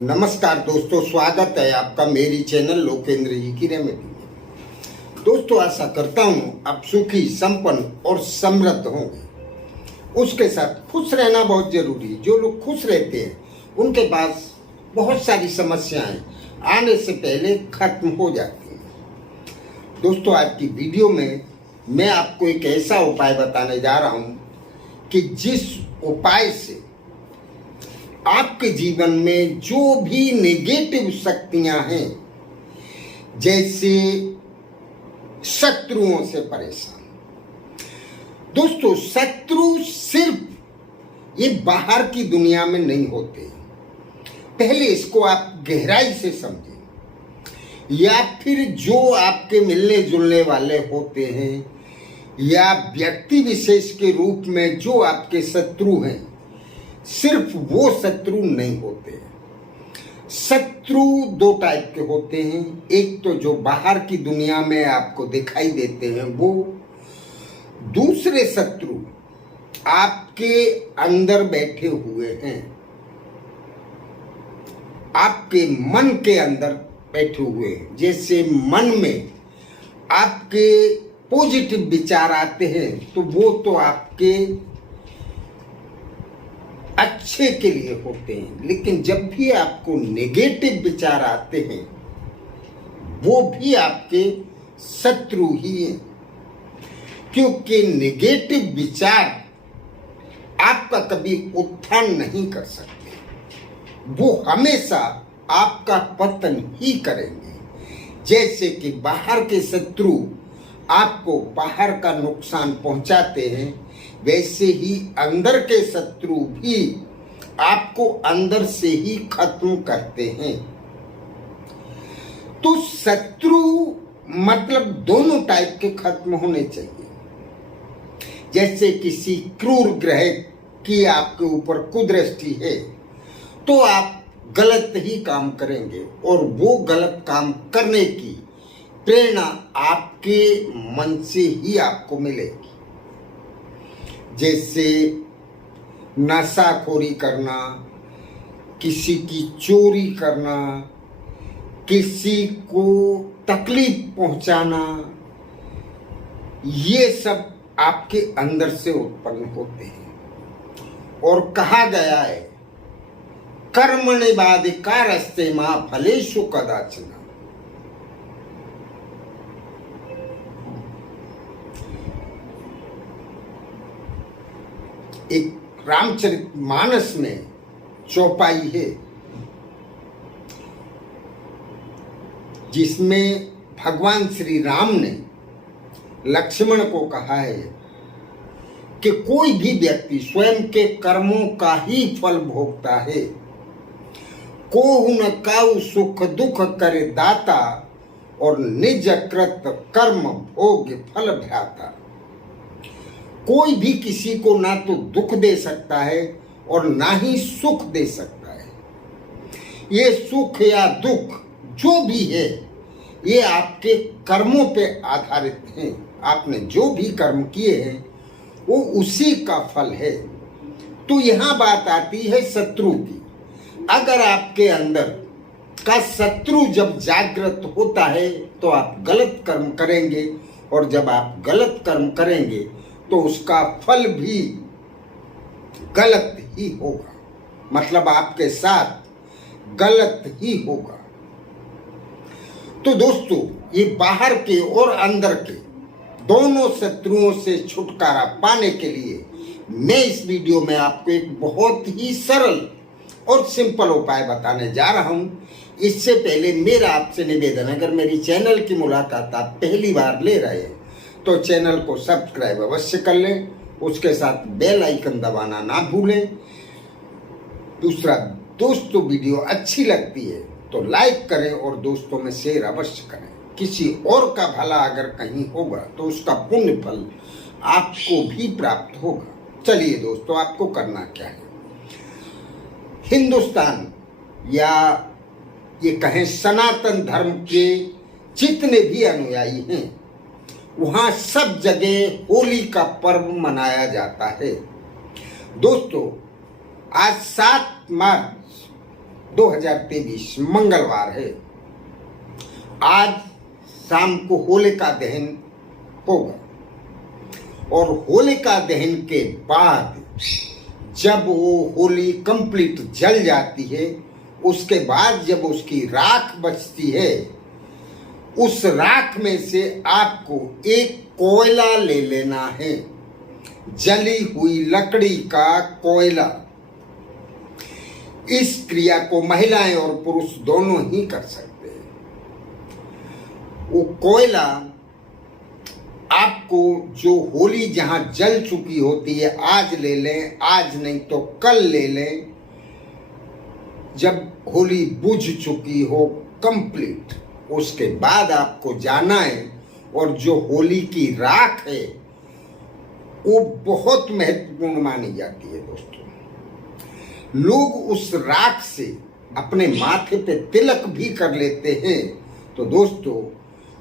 नमस्कार दोस्तों, स्वागत है आपका मेरी चैनल लोकेंद्र जी की रेमेडी में। दोस्तों, आशा करता हूँ आप सुखी, संपन्न और समृद्ध होंगे। उसके साथ खुश रहना बहुत जरूरी है। जो लोग खुश रहते हैं उनके पास बहुत सारी समस्याएं आने से पहले खत्म हो जाती हैं। दोस्तों, आज की वीडियो में मैं आपको एक ऐसा उपाय बताने जा रहा हूँ कि जिस उपाय से आपके जीवन में जो भी नेगेटिव शक्तियां हैं, जैसे शत्रुओं से परेशान। दोस्तों, शत्रु सिर्फ ये बाहर की दुनिया में नहीं होते। पहले इसको आप गहराई से समझें। या फिर जो आपके मिलने जुलने वाले होते हैं या व्यक्ति विशेष के रूप में जो आपके शत्रु हैं, सिर्फ वो शत्रु नहीं होते। शत्रु दो टाइप के होते हैं। एक तो जो बाहर की दुनिया में आपको दिखाई देते हैं वो। दूसरे शत्रु आपके अंदर बैठे हुए हैं, आपके मन के अंदर बैठे हुए हैं। जैसे मन में आपके पॉजिटिव विचार आते हैं तो वो तो आपके अच्छे के लिए होते हैं, लेकिन जब भी आपको नेगेटिव विचार आते हैं वो भी आपके शत्रु ही हैं। क्योंकि नेगेटिव विचार आपका कभी उत्थान नहीं कर सकते, वो हमेशा आपका पतन ही करेंगे। जैसे कि बाहर के शत्रु आपको बाहर का नुकसान पहुंचाते हैं, वैसे ही अंदर के शत्रु भी आपको अंदर से ही खत्म करते हैं। तो शत्रु मतलब दोनों टाइप के खत्म होने चाहिए। जैसे किसी क्रूर ग्रह की आपके ऊपर कुदृष्टि है तो आप गलत ही काम करेंगे और वो गलत काम करने की प्रेरणा आपके मन से ही आपको मिलेगी। जैसे नशाखोरी करना, किसी की चोरी करना, किसी को तकलीफ पहुंचाना, ये सब आपके अंदर से उत्पन्न होते हैं। और कहा गया है, कर्मण्येवाधिकारस्ते मा फलेषु कदाचन। एक रामचरितमानस में चौपाई है जिसमें भगवान श्री राम ने लक्ष्मण को कहा है कि कोई भी व्यक्ति स्वयं के कर्मों का ही फल भोगता है। कोहु न काऊ सुख दुख करे दाता, और निज कृत कर्म भोग फल भ्राता। कोई भी किसी को ना तो दुख दे सकता है और ना ही सुख दे सकता है। ये सुख या दुख जो भी है ये आपके कर्मों पे आधारित हैं। आपने जो भी कर्म किए हैं वो उसी का फल है। तो यहाँ बात आती है शत्रु की। अगर आपके अंदर का शत्रु जब जागृत होता है तो आप गलत कर्म करेंगे, और जब आप गलत कर्म करेंगे तो उसका फल भी गलत ही होगा। मतलब आपके साथ गलत ही होगा। तो दोस्तों, ये बाहर के और अंदर के दोनों शत्रुओं से छुटकारा पाने के लिए मैं इस वीडियो में आपको एक बहुत ही सरल और सिंपल उपाय बताने जा रहा हूं। इससे पहले मेरा आपसे निवेदन, अगर मेरी चैनल की मुलाकात आप पहली बार ले रहे हैं तो चैनल को सब्सक्राइब अवश्य कर लें, उसके साथ बेल आइकन दबाना ना भूलें। दूसरा, दोस्तों वीडियो अच्छी लगती है तो लाइक करें और दोस्तों में शेयर अवश्य करें। किसी और का भला अगर कहीं होगा तो उसका पुण्य फल आपको भी प्राप्त होगा। चलिए दोस्तों, आपको करना क्या है। हिंदुस्तान या ये कहें सनातन धर्म के जितने भी अनुयायी हैं, वहां सब जगह होली का पर्व मनाया जाता है। दोस्तों, आज 7 मार्च 2023 मंगलवार है। आज शाम को होलिका दहन होगा और होलिका दहन के बाद जब वो होली कंप्लीट जल जाती है, उसके बाद जब उसकी राख बचती है, उस राख में से आपको एक कोयला ले लेना है, जली हुई लकड़ी का कोयला। इस क्रिया को महिलाएं और पुरुष दोनों ही कर सकते हैं। वो कोयला आपको जो होली जहां जल चुकी होती है, आज ले लें, आज नहीं तो कल ले लें, जब होली बुझ चुकी हो कंप्लीट, उसके बाद आपको जाना है। और जो होली की राख है वो बहुत महत्वपूर्ण मानी जाती है दोस्तों। लोग उस राख से अपने माथे पे तिलक भी कर लेते हैं। तो दोस्तों,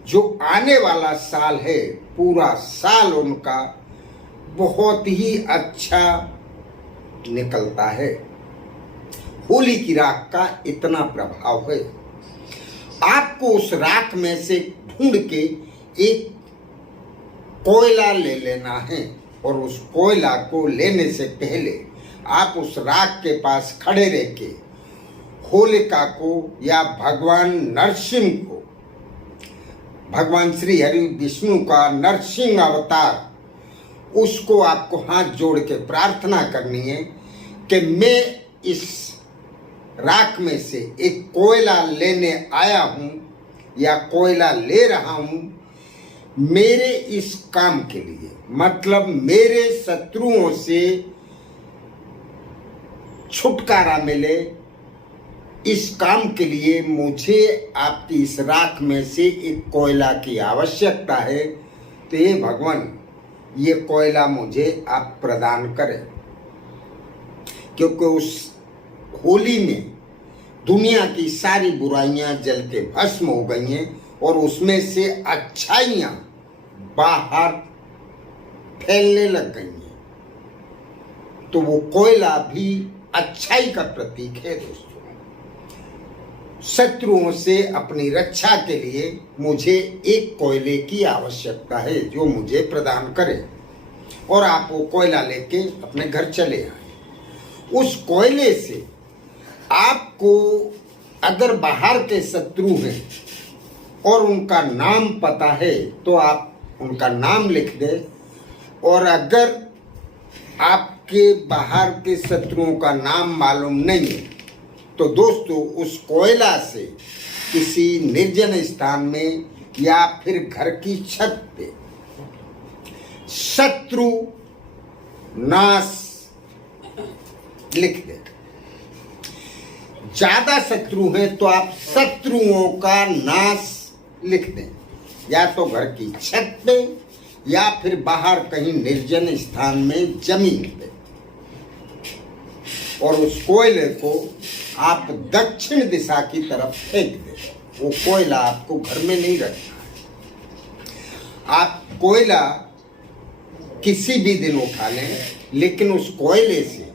जो आने वाला साल है, पूरा साल उनका बहुत ही अच्छा निकलता है। होली की राख का इतना प्रभाव है। आपको उस राख में से ढूंढ के एक कोयला ले लेना है और उस कोयला को लेने से पहले आप उस राख के पास खड़े रह के होलिका को या भगवान नरसिंह को, भगवान श्री हरि विष्णु का नरसिंह अवतार, उसको आपको हाथ जोड़ के प्रार्थना करनी है कि मैं इस राख में से एक कोयला लेने आया हूं या कोयला ले रहा हूं मेरे इस काम के लिए, मतलब मेरे शत्रुओं से छुटकारा मिले। इस काम के लिए मुझे आपकी इस राख में से एक कोयला की आवश्यकता है। तो ये भगवान, ये कोयला मुझे आप प्रदान करें, क्योंकि उस होली में दुनिया की सारी बुराइयां जल के भस्म हो गई हैं और उसमें से अच्छाइयां बाहर फैलने लग गई हैं। तो वो कोयला भी अच्छाई का प्रतीक है दोस्तों। शत्रुओं से अपनी रक्षा के लिए मुझे एक कोयले की आवश्यकता है जो मुझे प्रदान करे, और आप वो कोयला लेके अपने घर चले आए। उस कोयले से आपको, अगर बाहर के शत्रु हैं और उनका नाम पता है तो आप उनका नाम लिख दें, और अगर आपके बाहर के शत्रुओं का नाम मालूम नहीं है तो दोस्तों उस कोयला से किसी निर्जन स्थान में या फिर घर की छत पे शत्रु नाश लिख दें। ज्यादा शत्रु हैं तो आप शत्रुओं का नाश लिख दें, या तो घर की छत पे या फिर बाहर कहीं निर्जन स्थान में जमीन पे। और उस कोयले को आप दक्षिण दिशा की तरफ फेंक दें। वो कोयला आपको घर में नहीं रखना है। आप कोयला किसी भी दिन उठा लें, लेकिन उस कोयले से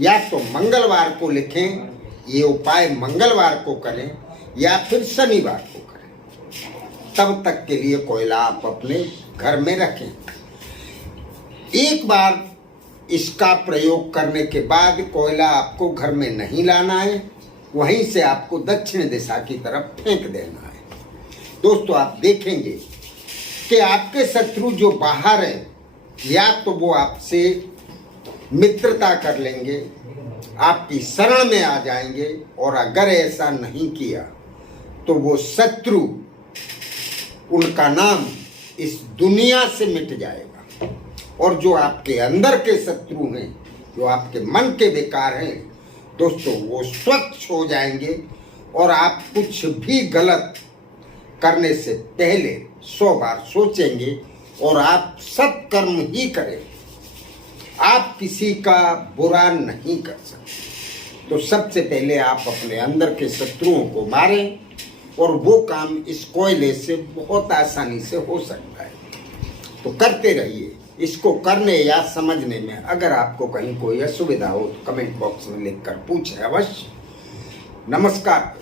या तो मंगलवार को लिखें, ये उपाय मंगलवार को करें या फिर शनिवार को करें। तब तक के लिए कोयला आप अपने घर में रखें। एक बार इसका प्रयोग करने के बाद कोयला आपको घर में नहीं लाना है, वहीं से आपको दक्षिण दिशा की तरफ फेंक देना है। दोस्तों, आप देखेंगे कि आपके शत्रु जो बाहर हैं, या तो वो आपसे मित्रता कर लेंगे, आपकी शरण में आ जाएंगे, और अगर ऐसा नहीं किया तो वो शत्रु, उनका नाम इस दुनिया से मिट जाएगा। और जो आपके अंदर के शत्रु हैं, जो आपके मन के विकार हैं दोस्तों, वो स्वच्छ हो जाएंगे और आप कुछ भी गलत करने से पहले 100 बार सोचेंगे और आप सत्कर्म ही करें। आप किसी का बुरा नहीं कर सकते। तो सबसे पहले आप अपने अंदर के शत्रुओं को मारें, और वो काम इस कोयले से बहुत आसानी से हो सकता है। तो करते रहिए। इसको करने या समझने में अगर आपको कहीं कोई असुविधा हो तो कमेंट बॉक्स में लिखकर पूछें अवश्य। नमस्कार।